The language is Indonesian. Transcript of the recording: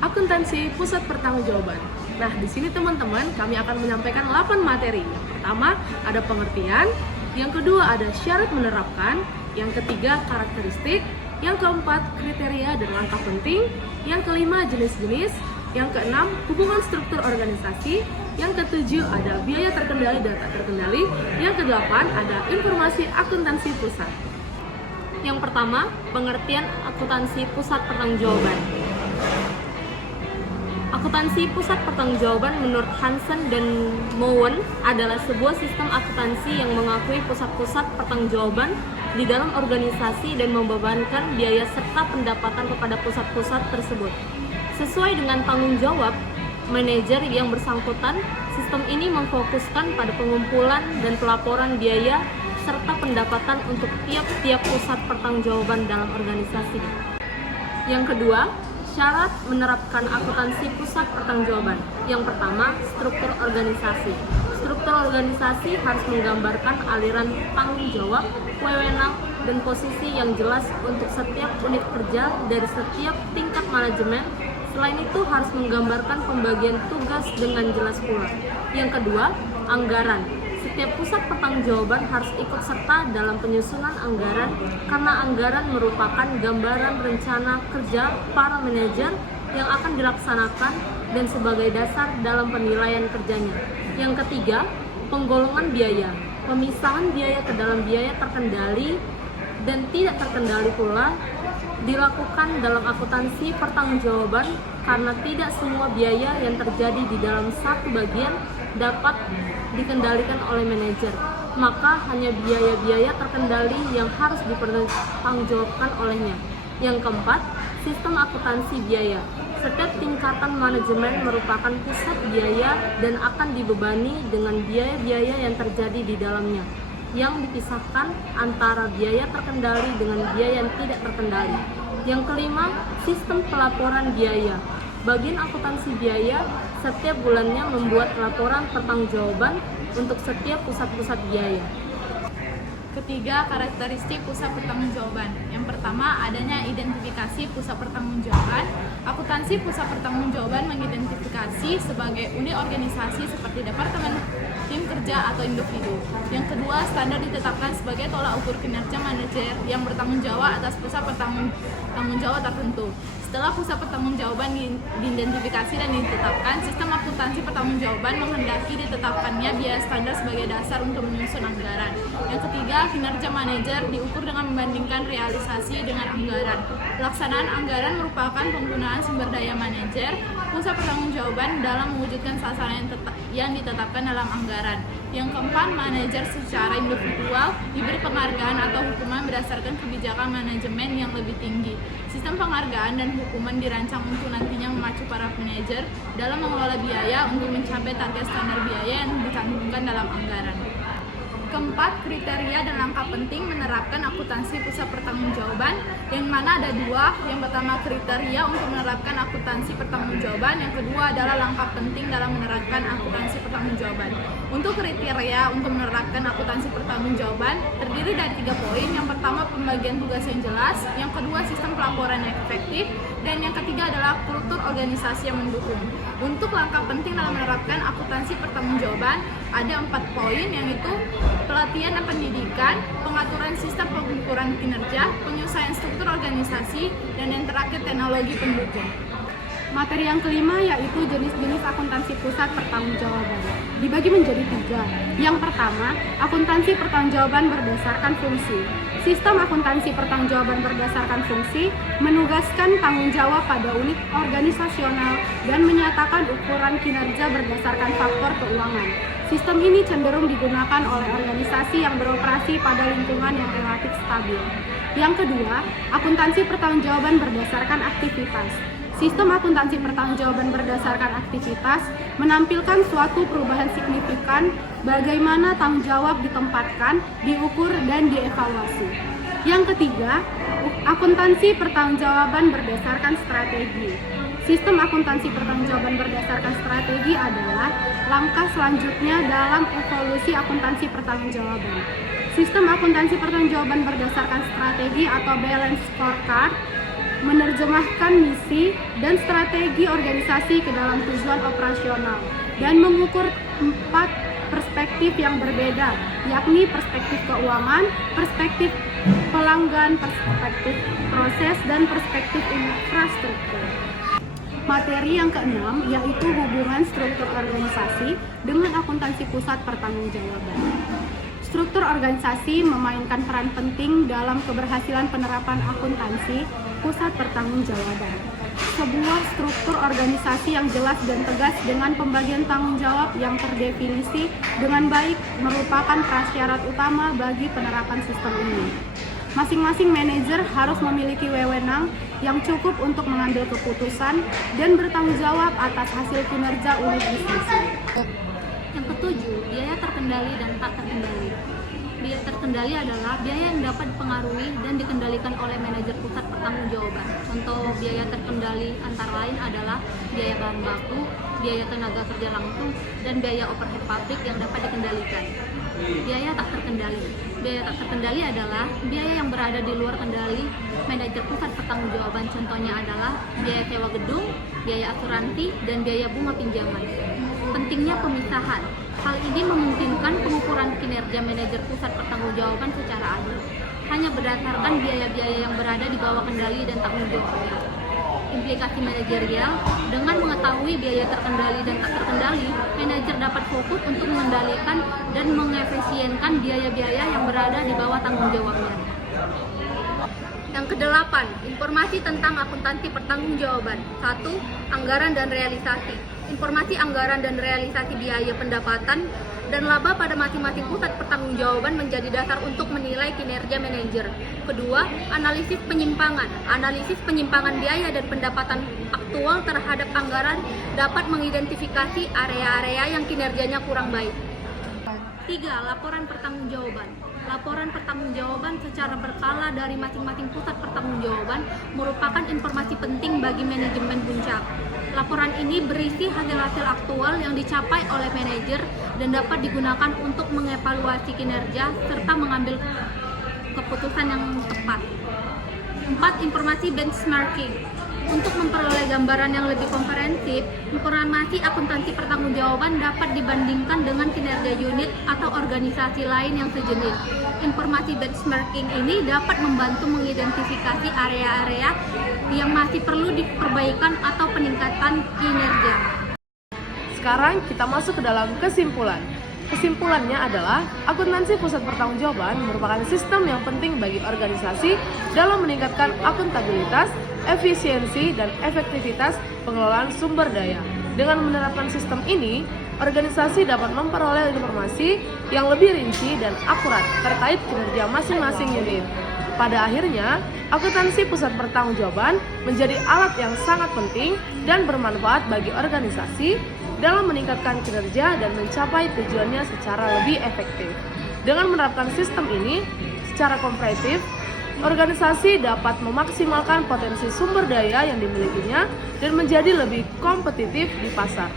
Akuntansi Pusat Pertanggungjawaban. Nah, di sini teman-teman kami akan menyampaikan 8 materi. Yang pertama ada pengertian, yang kedua ada syarat menerapkan, yang ketiga karakteristik, yang keempat kriteria dan langkah penting, yang kelima jenis-jenis, yang keenam hubungan struktur organisasi, yang ketujuh ada biaya terkendali dan tak terkendali, yang kedelapan ada informasi akuntansi pusat. Yang pertama, pengertian akuntansi pusat pertanggungjawaban. Akuntansi pusat pertanggungjawaban menurut Hansen dan Mowen adalah sebuah sistem akuntansi yang mengakui pusat-pusat pertanggungjawaban di dalam organisasi dan membebankan biaya serta pendapatan kepada pusat-pusat tersebut. Sesuai dengan tanggung jawab manajer yang bersangkutan, sistem ini memfokuskan pada pengumpulan dan pelaporan biaya serta pendapatan untuk tiap-tiap pusat pertanggungjawaban dalam organisasi. Yang kedua, syarat menerapkan akuntansi pusat pertanggungjawaban. Yang pertama, struktur organisasi. Struktur organisasi harus menggambarkan aliran tanggung jawab, wewenang, dan posisi yang jelas untuk setiap unit kerja dari setiap tingkat manajemen. Selain itu harus menggambarkan pembagian tugas dengan jelas pula. Yang kedua, anggaran. Setiap pusat pertanggungjawaban harus ikut serta dalam penyusunan anggaran karena anggaran merupakan gambaran rencana kerja para manajer yang akan dilaksanakan dan sebagai dasar dalam penilaian kerjanya. Yang ketiga, penggolongan biaya. Pemisahan biaya ke dalam biaya terkendali dan tidak terkendali pula dilakukan dalam akuntansi pertanggungjawaban karena tidak semua biaya yang terjadi di dalam satu bagian dapat dikendalikan oleh manajer, maka hanya biaya-biaya terkendali yang harus dipertanggungjawabkan olehnya. Yang keempat, sistem akuntansi biaya. Setiap tingkatan manajemen merupakan pusat biaya dan akan dibebani dengan biaya-biaya yang terjadi di dalamnya, yang dipisahkan antara biaya terkendali dengan biaya yang tidak terkendali. Yang kelima, sistem pelaporan biaya. Bagian akuntansi biaya setiap bulannya membuat laporan pertanggungjawaban untuk setiap pusat-pusat biaya. Ketiga, karakteristik pusat pertanggungjawaban. Yang pertama, adanya identifikasi pusat pertanggungjawaban. Akuntansi pusat pertanggungjawaban mengidentifikasi sebagai unit organisasi seperti departemen, tim kerja, atau individu. Yang kedua, standar ditetapkan sebagai tolak ukur kinerja manajer yang bertanggung jawab atas pusat pertanggung jawab tertentu. Setelah pusat pertanggungjawaban diidentifikasi dan ditetapkan, sistem akuntansi pertanggungjawaban menghendaki ditetapkannya biaya standar sebagai dasar untuk menyusun anggaran. Yang ketiga, kinerja manajer diukur dengan membandingkan realisasi dengan anggaran. Pelaksanaan anggaran merupakan penggunaan sumber daya manajer pusat pertanggungjawaban dalam mewujudkan sasaran yang ditetapkan dalam anggaran. Yang keempat, manajer secara individual diberi penghargaan atau hukuman berdasarkan kebijakan manajemen yang lebih tinggi. Sistem penghargaan dan hukuman dirancang untuk nantinya memacu para manajer dalam mengelola biaya untuk mencapai target standar biaya yang dicantumkan dalam anggaran. Keempat, kriteria dan langkah penting menerapkan akuntansi pusat pertanggungjawaban, yang mana ada dua. Yang pertama, kriteria untuk menerapkan akuntansi pertanggungjawaban. Yang kedua adalah langkah penting dalam menerapkan akuntansi pertanggungjawaban. Untuk kriteria untuk menerapkan akuntansi pertanggungjawaban terdiri dari 3 poin. Yang pertama, pembagian tugas yang jelas. Yang kedua, sistem pelaporan yang efektif. Dan yang ketiga adalah kultur organisasi yang mendukung. Untuk langkah penting dalam menerapkan akuntansi pertanggungjawaban ada 4 poin, yaitu pelatihan dan pendidikan, pengaturan sistem pengukuran kinerja, penyelesaian struktur organisasi, dan yang terakhir teknologi pendukung. Materi yang kelima yaitu jenis-jenis akuntansi pusat pertanggungjawaban. Dibagi menjadi 3. Yang pertama, akuntansi pertanggungjawaban berdasarkan fungsi. Sistem akuntansi pertanggungjawaban berdasarkan fungsi menugaskan tanggung jawab pada unit organisasional dan menyatakan ukuran kinerja berdasarkan faktor keuangan. Sistem ini cenderung digunakan oleh organisasi yang beroperasi pada lingkungan yang relatif stabil. Yang kedua, akuntansi pertanggungjawaban berdasarkan aktivitas. Sistem akuntansi pertanggungjawaban berdasarkan aktivitas menampilkan suatu perubahan signifikan bagaimana tanggung jawab ditempatkan, diukur, dan dievaluasi. Yang ketiga, akuntansi pertanggungjawaban berdasarkan strategi. Sistem akuntansi pertanggungjawaban berdasarkan strategi adalah langkah selanjutnya dalam evolusi akuntansi pertanggungjawaban. Sistem akuntansi pertanggungjawaban berdasarkan strategi atau balance scorecard menerjemahkan misi dan strategi organisasi ke dalam tujuan operasional, dan mengukur 4 perspektif yang berbeda, yakni perspektif keuangan, perspektif pelanggan, perspektif proses, dan perspektif infrastruktur. Materi yang keenam yaitu hubungan struktur organisasi dengan akuntansi pusat pertanggungjawaban. Struktur organisasi memainkan peran penting dalam keberhasilan penerapan akuntansi pusat pertanggungjawaban. Sebuah struktur organisasi yang jelas dan tegas dengan pembagian tanggung jawab yang terdefinisi dengan baik merupakan prasyarat utama bagi penerapan sistem ini. Masing-masing manajer harus memiliki wewenang yang cukup untuk mengambil keputusan dan bertanggung jawab atas hasil kinerja unit bisnis. Yang ketujuh, biaya terkendali dan tak terkendali. Biaya terkendali adalah biaya yang dapat dipengaruhi dan dikendalikan oleh manajer pusat pertanggungjawaban. Contoh biaya terkendali antara lain adalah biaya bahan baku, biaya tenaga kerja langsung, dan biaya overhead pabrik yang dapat dikendalikan. Biaya tak terkendali. Biaya tak terkendali adalah biaya yang berada di luar kendali manajer pusat pertanggungjawaban. Contohnya adalah biaya sewa gedung, biaya asuransi, dan biaya bunga pinjaman. Pentingnya pemisahan. Hal ini memungkinkan pengukuran kinerja manajer pusat pertanggungjawaban secara adil, hanya berdasarkan biaya-biaya yang berada di bawah kendali dan tanggung jawabnya. Implikasi manajerial, dengan mengetahui biaya terkendali dan tak terkendali, manajer dapat fokus untuk mengendalikan dan mengefisienkan biaya-biaya yang berada di bawah tanggung jawabnya. Yang kedelapan, informasi tentang akuntansi pertanggungjawaban. 1. Anggaran dan realisasi. Informasi anggaran dan realisasi biaya pendapatan dan laba pada masing-masing pusat pertanggungjawaban menjadi dasar untuk menilai kinerja manajer. Kedua, analisis penyimpangan. Analisis penyimpangan biaya dan pendapatan aktual terhadap anggaran dapat mengidentifikasi area-area yang kinerjanya kurang baik. 3. Laporan pertanggungjawaban. Laporan pertanggungjawaban secara berkala dari masing-masing pusat pertanggungjawaban merupakan informasi penting bagi manajemen puncak. Laporan ini berisi hasil-hasil aktual yang dicapai oleh manajer dan dapat digunakan untuk mengevaluasi kinerja serta mengambil keputusan yang tepat. 4. Informasi benchmarking. Untuk memperoleh gambaran yang lebih komprehensif, informasi akuntansi pertanggungjawaban dapat dibandingkan dengan kinerja unit atau organisasi lain yang sejenis. Informasi benchmarking ini dapat membantu mengidentifikasi area-area yang masih perlu diperbaikan atau peningkatan kinerja. Sekarang kita masuk ke dalam kesimpulan. Kesimpulannya adalah akuntansi pusat pertanggungjawaban merupakan sistem yang penting bagi organisasi dalam meningkatkan akuntabilitas, efisiensi, dan efektivitas pengelolaan sumber daya. Dengan menerapkan sistem ini, organisasi dapat memperoleh informasi yang lebih rinci dan akurat terkait kinerja masing-masing unit. Pada akhirnya, akuntansi pusat pertanggungjawaban menjadi alat yang sangat penting dan bermanfaat bagi organisasi dalam meningkatkan kinerja dan mencapai tujuannya secara lebih efektif. Dengan menerapkan sistem ini secara komprehensif, organisasi dapat memaksimalkan potensi sumber daya yang dimilikinya dan menjadi lebih kompetitif di pasar.